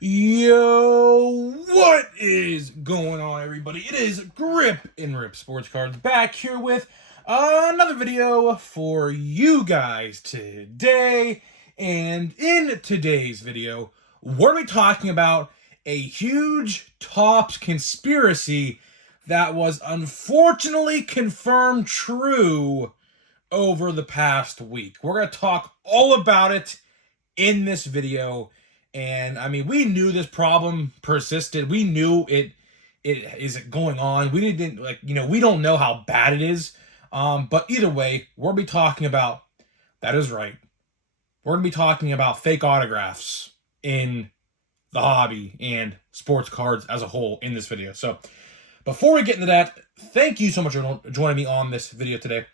Yo, what is going on, everybody? It is Grip and Rip Sports Cards back here with another video for you guys today. And in today's video, we're going to be talking about a huge Topps conspiracy that was unfortunately confirmed true over the past week. We're going to talk all about it in this video. And I mean, we knew this problem persisted. We knew it is going on. We didn't we don't know how bad it is. But either way, we'll be talking about, that is right, we're going to be talking about fake autographs in the hobby and sports cards as a whole in this video. So before we get into that, thank you so much for joining me on this video today.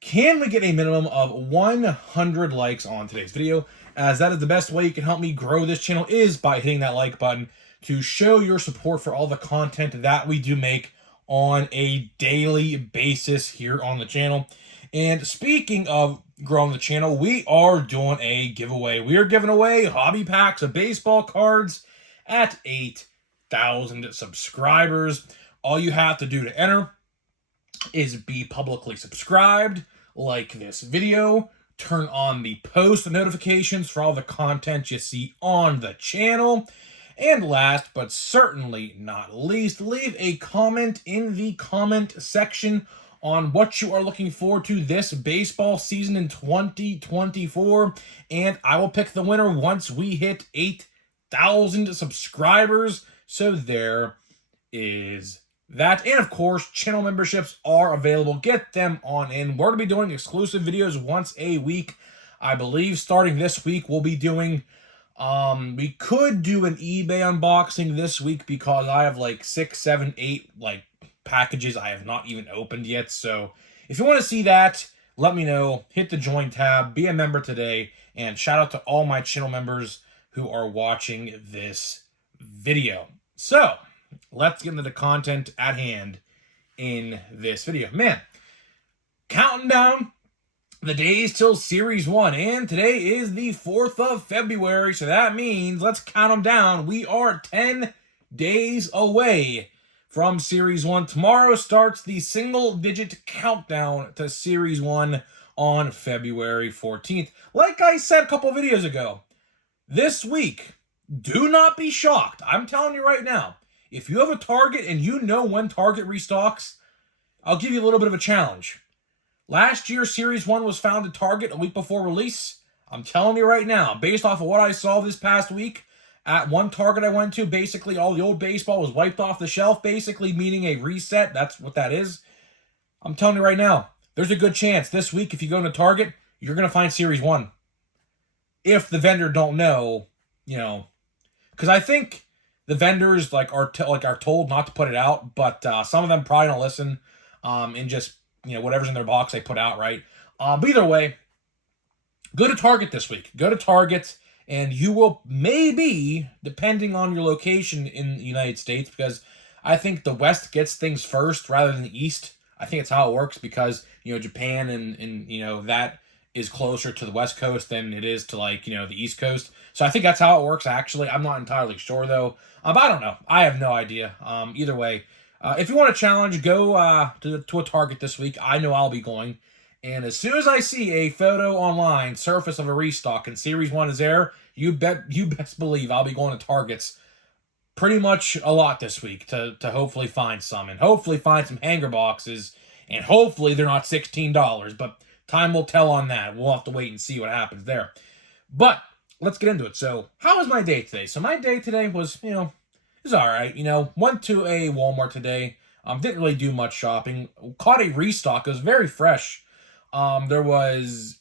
Can we get a minimum of 100 likes on today's video, as that is the best way you can help me grow this channel, is by hitting that like button to show your support for all the content that we do make on a daily basis here on the channel. And speaking of growing the channel, we are doing a giveaway. We are giving away hobby packs of baseball cards at 8,000 subscribers. All you have to do to enter is be publicly subscribed, like this video, turn on the post notifications for all the content you see on the channel, and last but certainly not least, leave a comment in the comment section on what you are looking forward to this baseball season in 2024, and I will pick the winner once we hit 8,000 subscribers. So there is that. And of course, channel memberships are available. Get them on in. We're going to be doing exclusive videos once a week. I believe starting this week, we'll be doing, we could do an eBay unboxing this week because I have like 6, 7, 8 packages I have not even opened yet. So if you want to see that, let me know. Hit the join tab, be a member today, and shout out to all my channel members who are watching this video. So let's get into the content at hand in this video. Man, counting down the days till Series 1, and today is the 4th of February, so that means, let's count them down, we are 10 days away from Series 1. Tomorrow starts the single-digit countdown to Series 1 on February 14th. Like I said a couple videos ago, this week, do not be shocked. I'm telling you right now, if you have a Target and you know when Target restocks, I'll give you a little bit of a challenge. Last year, Series 1 was found at Target a week before release. I'm telling you right now, based off of what I saw this past week, at one Target I went to, basically all the old baseball was wiped off the shelf, basically meaning a reset. That's what that is. I'm telling you right now, there's a good chance this week, if you go into Target, you're going to find Series 1. If the vendor don't know, because I think the vendors are told not to put it out, but some of them probably don't listen, and just whatever's in their box they put out, right? But either way, go to Target this week. Go to Target, and you will maybe, depending on your location in the United States, because I think the West gets things first rather than the East. I think it's how it works because Japan and that is closer to the West Coast than it is to the East Coast. So I think that's how it works, actually. I'm not entirely sure, though. But I don't know. I have no idea. Either way, if you want a challenge, go to a Target this week. I know I'll be going. And as soon as I see a photo online surface of a restock and Series 1 is there, you best believe I'll be going to Targets pretty much a lot this week to hopefully find some. And hopefully find some hanger boxes. And hopefully they're not $16. But time will tell on that. We'll have to wait and see what happens there. But let's get into it. So, how was my day today? So, my day today was, it was all right. Went to a Walmart today. Didn't really do much shopping. Caught a restock. It was very fresh. There was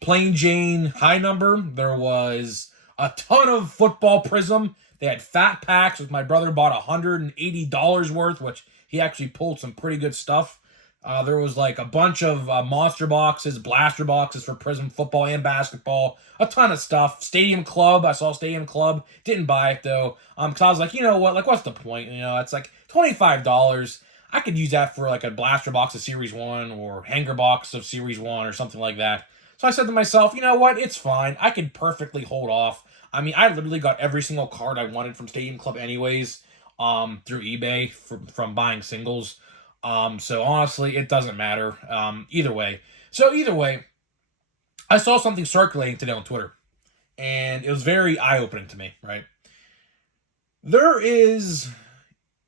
Plain Jane high number. There was a ton of football Prism. They had fat packs, which my brother bought $180 worth, which he actually pulled some pretty good stuff. There was a bunch of monster boxes, blaster boxes for Prism football and basketball. A ton of stuff. Stadium Club. I saw Stadium Club. Didn't buy it, though. Because I was like, you know what? What's the point? It's $25. I could use that for a blaster box of Series 1 or hanger box of Series 1 or something like that. So I said to myself, you know what? It's fine. I could perfectly hold off. I mean, I literally got every single card I wanted from Stadium Club anyways, through eBay from buying singles. So honestly, it doesn't matter. Either way. So either way, I saw something circulating today on Twitter, and it was very eye-opening to me, right? There is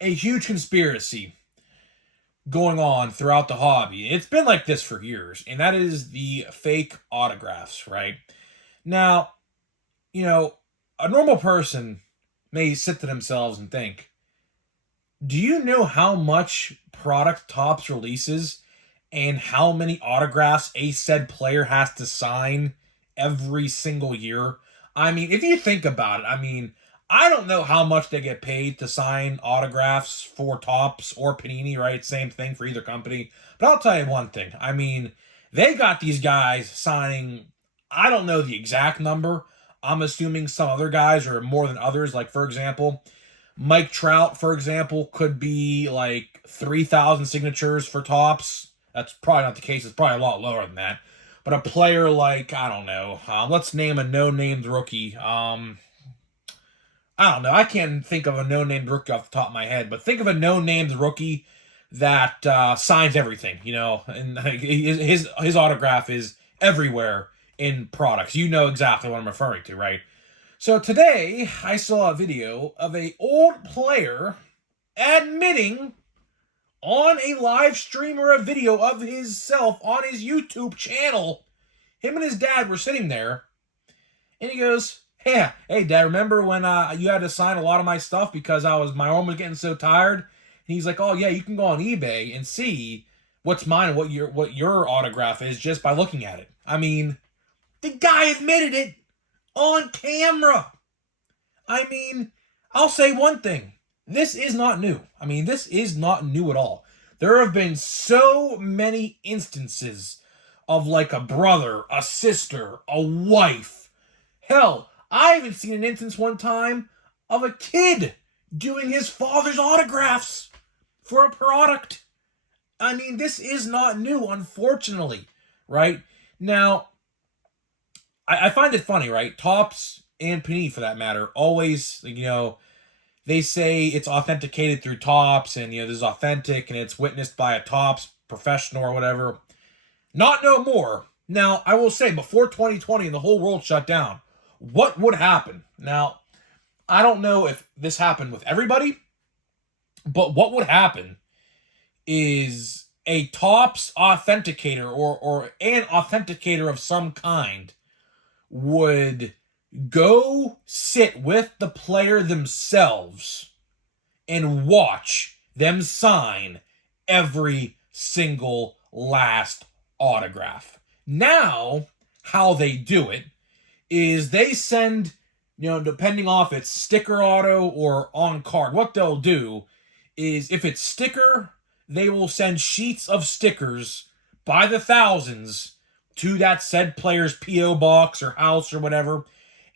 a huge conspiracy going on throughout the hobby. It's been like this for years, and that is the fake autographs, right? Now, a normal person may sit to themselves and think, do you know how much product Topps releases and how many autographs a said player has to sign every single year? I mean, if you think about it, I mean, I don't know how much they get paid to sign autographs for Topps or Panini, right? Same thing for either company. But I'll tell you one thing. I mean, they got these guys signing, I don't know the exact number. I'm assuming some other guys are more than others. Like, for example, Mike Trout, for example, could be like 3,000 signatures for Topps. That's probably not the case. It's probably a lot lower than that. But a player like, I don't know, let's name a no-named rookie. I don't know. I can't think of a no-named rookie off the top of my head, but think of a no-named rookie that signs everything, and his autograph is everywhere in products. You know exactly what I'm referring to, right? So today, I saw a video of a old player admitting on a live stream or a video of himself on his YouTube channel. Him and his dad were sitting there, and he goes, "Yeah, hey, Dad, remember when you had to sign a lot of my stuff because my arm was getting so tired?" And he's like, "Oh yeah, you can go on eBay and see what's mine and what your autograph is just by looking at it." I mean, the guy admitted it on camera. I mean, I'll say one thing. This is not new. I mean, this is not new at all. There have been so many instances of like a brother, a sister, a wife. Hell, I even seen an instance one time of a kid doing his father's autographs for a product. I mean, this is not new, unfortunately, right? Now, I find it funny, right? Topps and Panini, for that matter, always, they say it's authenticated through Topps, and, this is authentic, and it's witnessed by a Topps professional or whatever. Not no more. Now, I will say, before 2020 and the whole world shut down, what would happen? Now, I don't know if this happened with everybody, but what would happen is a Topps authenticator or an authenticator of some kind would go sit with the player themselves and watch them sign every single last autograph. Now, how they do it is they send, depending off it's sticker auto or on card, what they'll do is if it's sticker, they will send sheets of stickers by the thousands to that said player's P.O. box or house or whatever,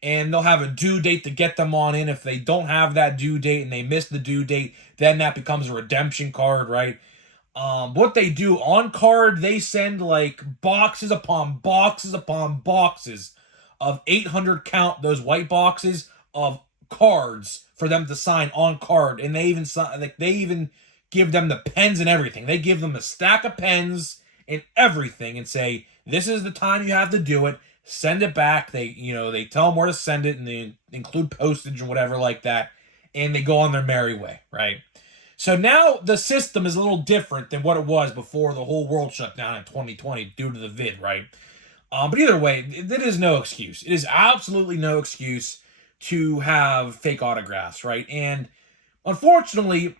and they'll have a due date to get them on in. If they don't have that due date and they miss the due date, then that becomes a redemption card, right? What they do on card, they send like boxes upon boxes upon boxes of 800 count, those white boxes of cards for them to sign on card, and they even give them the pens and everything. They give them a stack of pens and everything and say, this is the time you have to do it. Send it back. They tell them where to send it, and they include postage and whatever like that, and they go on their merry way, right? So now the system is a little different than what it was before the whole world shut down in 2020 due to the vid, right? But either way, it is no excuse. It is absolutely no excuse to have fake autographs, right? And unfortunately,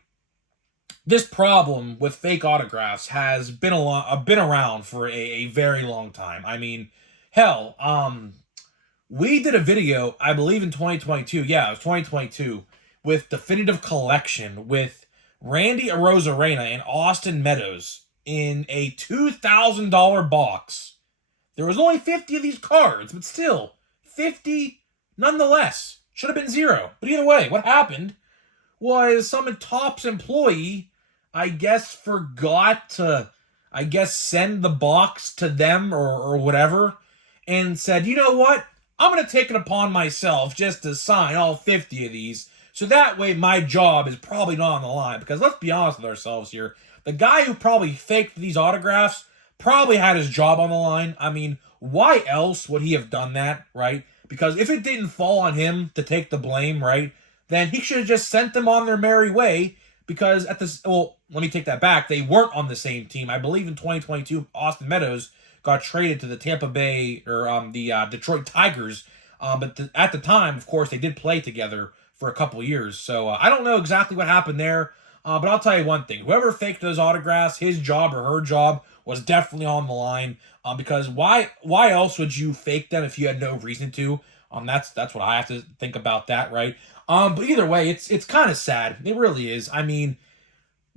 this problem with fake autographs has been around for a very long time. I mean, hell, we did a video, I believe in 2022. Yeah, it was 2022 with Definitive Collection with Randy Arozarena and Austin Meadows in a $2,000 box. There was only 50 of these cards, but still, 50 nonetheless. Should have been 0. But either way, what happened was some Topps employee, I guess, forgot to, send the box to them or whatever, and said, you know what? I'm going to take it upon myself just to sign all 50 of these. So that way my job is probably not on the line. Because let's be honest with ourselves here. The guy who probably faked these autographs probably had his job on the line. I mean, why else would he have done that, right? Because if it didn't fall on him to take the blame, right, then he should have just sent them on their merry way. Because at this, well, let me take that back. They weren't on the same team. I believe in 2022, Austin Meadows got traded to the Tampa Bay or the Detroit Tigers. But at the time, of course, they did play together for a couple years. So I don't know exactly what happened there. But I'll tell you one thing. Whoever faked those autographs, his job or her job was definitely on the line. Because why else would you fake them if you had no reason to? That's what I have to think about that, right? But either way, it's kind of sad. It really is. I mean,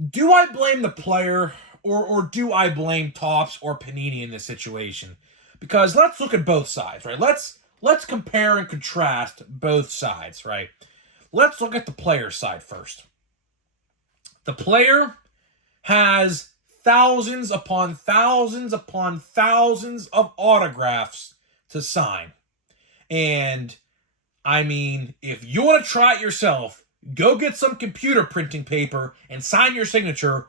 do I blame the player or do I blame Topps or Panini in this situation? Because let's look at both sides, right? Let's compare and contrast both sides, right? Let's look at the player side first. The player has thousands upon thousands upon thousands of autographs to sign. And I mean, if you want to try it yourself, go get some computer printing paper and sign your signature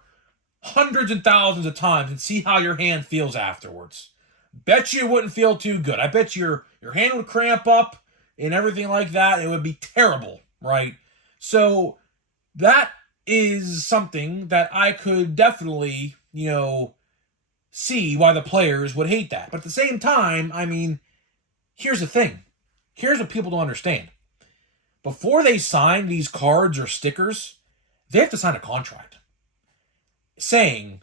hundreds and thousands of times and see how your hand feels afterwards. Bet you it wouldn't feel too good. I bet your hand would cramp up and everything like that. It would be terrible, right? So that is something that I could definitely, see why the players would hate that. But at the same time, I mean, here's the thing. Here's what people don't understand. Before they sign these cards or stickers, they have to sign a contract saying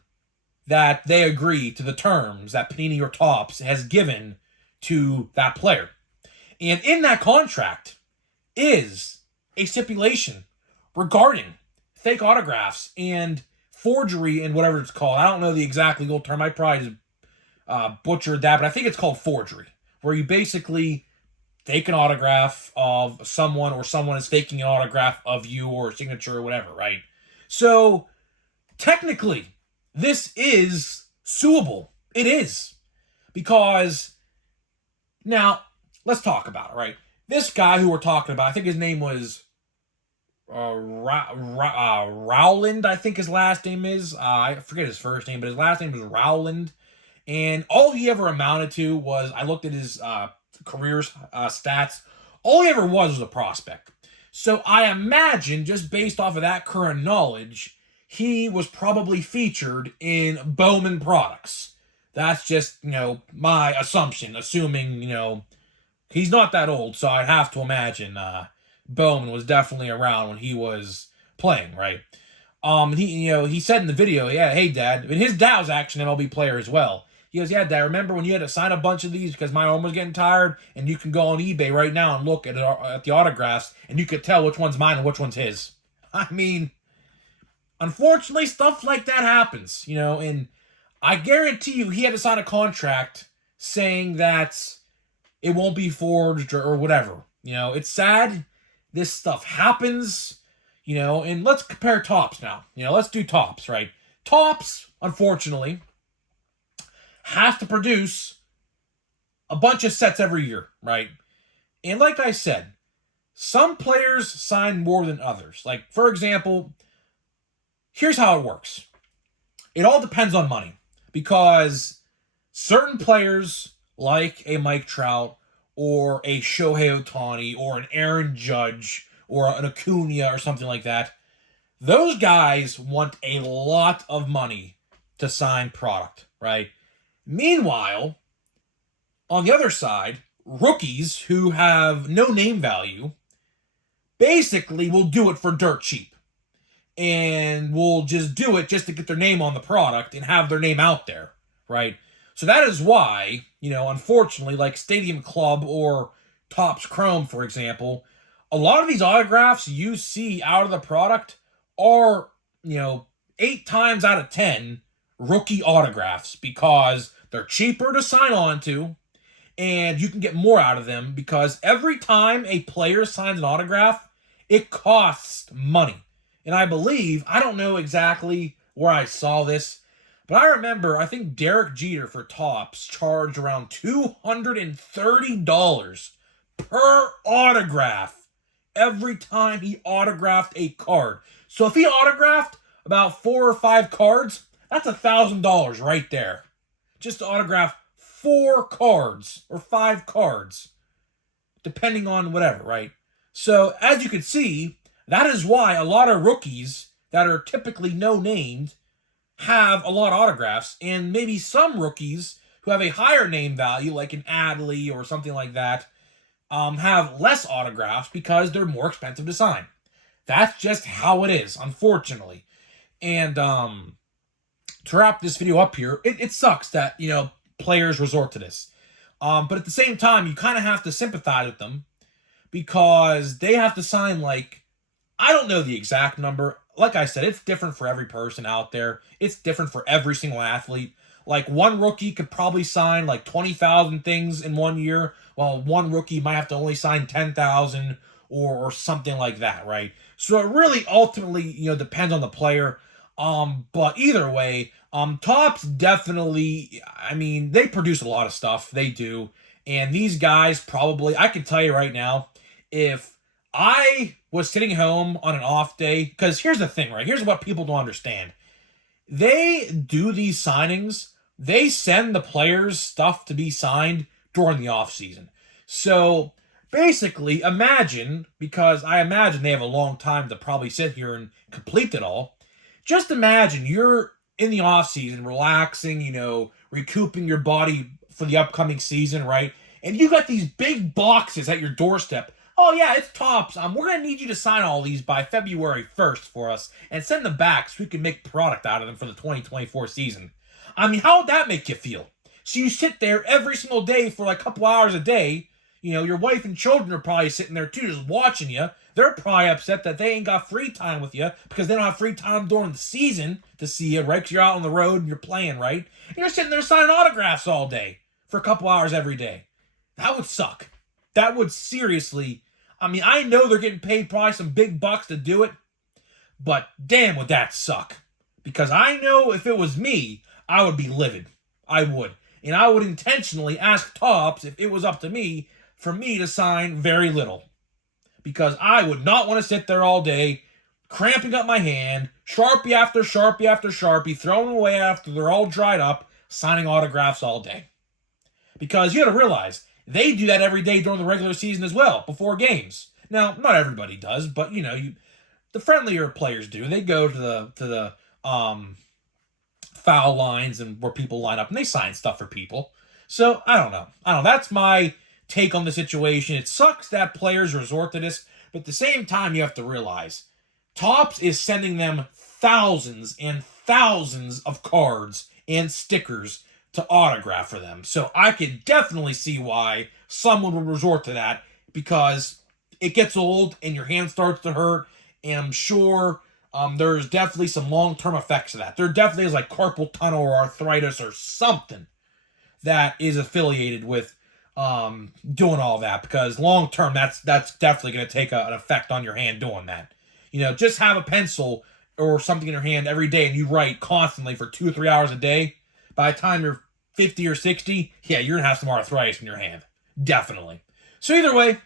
that they agree to the terms that Panini or Topps has given to that player. And in that contract is a stipulation regarding fake autographs and forgery and whatever it's called. I don't know the exact legal term. I probably just butchered that, but I think it's called forgery, where you basically fake an autograph of someone or someone is faking an autograph of you or a signature or whatever, right? So technically, this is suable. It is. Because, now, let's talk about it, right? This guy who we're talking about, I think his name was Rowland, I think his last name is. I forget his first name, but his last name was Rowland. And all he ever amounted to was, I looked at his career stats, all he ever was a prospect. So I imagine, just based off of that current knowledge, he was probably featured in Bowman products. That's just, my assumption, assuming, he's not that old, so I'd have to imagine Bowman was definitely around when he was playing, right? He said in the video, yeah, hey, Dad, and his dad was actually an MLB player as well. He goes, yeah, Dad, remember when you had to sign a bunch of these because my arm was getting tired? And you can go on eBay right now and look at the autographs, and you could tell which one's mine and which one's his. I mean, unfortunately, stuff like that happens, and I guarantee you he had to sign a contract saying that it won't be forged or whatever. It's sad. This stuff happens, and let's compare Topps now. Let's do Topps, right? Topps, unfortunately, has to produce a bunch of sets every year, right? And like I said, some players sign more than others. Like, for example, here's how it works. It all depends on money. Because certain players, like a Mike Trout, or a Shohei Ohtani, or an Aaron Judge, or an Acuna, or something like that, those guys want a lot of money to sign product, right? Meanwhile, on the other side, rookies who have no name value basically will do it for dirt cheap. And will just do it just to get their name on the product and have their name out there, right? So that is why, unfortunately, like Stadium Club or Topps Chrome, for example, a lot of these autographs you see out of the product are, 8 times out of 10 rookie autographs because they're cheaper to sign on to and you can get more out of them because every time a player signs an autograph, it costs money. And I believe, I don't know exactly where I saw this, but I remember, I think Derek Jeter for Topps charged around $230 per autograph every time he autographed a card. So if he autographed about 4 or 5 cards, that's $1,000 right there. Just to autograph 4 cards or 5 cards, depending on whatever, right? So as you can see, that is why a lot of rookies that are typically no-named have a lot of autographs, and maybe some rookies who have a higher name value, like an Adley or something like that, have less autographs because they're more expensive to sign. That's just how it is, unfortunately. And to wrap this video up here, it sucks that, players resort to this. But at the same time, you kind of have to sympathize with them because they have to sign, I don't know the exact number. Like I said, it's different for every person out there. It's different for every single athlete. One rookie could probably sign 20,000 things in 1 year, while one rookie might have to only sign 10,000 or something like that, right? So it really ultimately, depends on the player. But either way, Topps definitely, they produce a lot of stuff. They do. And these guys probably, I can tell you right now, if I was sitting home on an off day, because here's the thing, right? Here's what people don't understand. They do these signings, they send the players stuff to be signed during the off season. So basically, imagine, because I imagine they have a long time to probably sit here and complete it all. Just imagine you're in the off season, relaxing, recouping your body for the upcoming season, right? And you got these big boxes at your doorstep. Oh yeah, it's Topps. We're gonna need you to sign all these by February 1st for us and send them back so we can make product out of them for the 2024 season. How would that make you feel? So you sit there every single day for a couple hours a day. Your wife and children are probably sitting there too, just watching you. They're probably upset that they ain't got free time with you because they don't have free time during the season to see you, right? Because you're out on the road and you're playing, right? And you're sitting there signing autographs all day for a couple hours every day. That would suck. That would seriously... I know they're getting paid probably some big bucks to do it, but damn would that suck. Because I know if it was me, I would be livid. I would. And I would intentionally ask Topps, if it was up to me, for me to sign very little. Because I would not want to sit there all day, cramping up my hand, Sharpie after Sharpie after Sharpie, throwing them away after they're all dried up, signing autographs all day. Because you got to realize, they do that every day during the regular season as well, before games. Now, not everybody does, but the friendlier players do. They go to the foul lines and where people line up and they sign stuff for people. So I don't know. That's my take on the situation. It sucks that players resort to this, but at the same time, you have to realize Topps is sending them thousands and thousands of cards and stickers to autograph for them. So I could definitely see why someone would resort to that, because it gets old and your hand starts to hurt, and I'm sure there's definitely some long-term effects of that. There definitely is carpal tunnel or arthritis or something that is affiliated with doing all that, because long-term that's definitely going to take an effect on your hand doing that. Just have a pencil or something in your hand every day and you write constantly for 2 or 3 hours a day. By the time you're 50 or 60, yeah, you're going to have some arthritis in your hand. Definitely. So either way,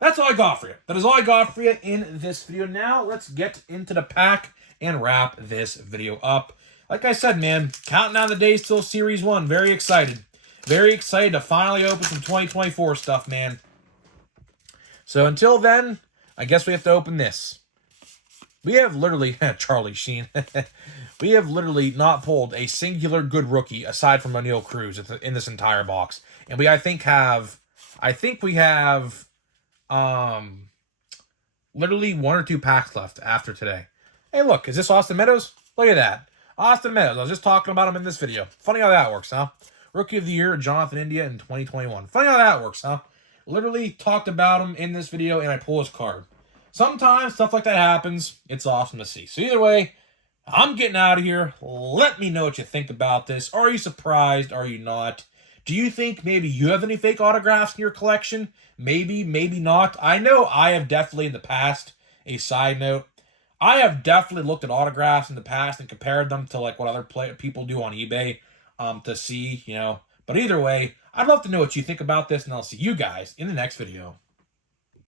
that's all I got for you. That is all I got for you in this video. Now, let's get into the pack and wrap this video up. Like I said, man, counting down the days till Series 1. Very excited. Very excited to finally open some 2024 stuff, man. So until then, I guess we have to open this. We have literally, Charlie Sheen, we have literally not pulled a singular good rookie aside from O'Neal Cruz in this entire box. And I think we have literally 1 or 2 packs left after today. Hey, look, is this Austin Meadows? Look at that. Austin Meadows. I was just talking about him in this video. Funny how that works, huh? Rookie of the Year, Jonathan India in 2021. Funny how that works, huh? Literally talked about him in this video, and I pull his card. Sometimes stuff like that happens. It's awesome to see. So either way, I'm getting out of here. Let me know what you think about this. Are you surprised? Are you not? Do you think maybe you have any fake autographs in your collection? Maybe, maybe not. I know I have definitely in the past. A side note, I have definitely looked at autographs in the past and compared them to what other people do on eBay to see, But either way, I'd love to know what you think about this, and I'll see you guys in the next video.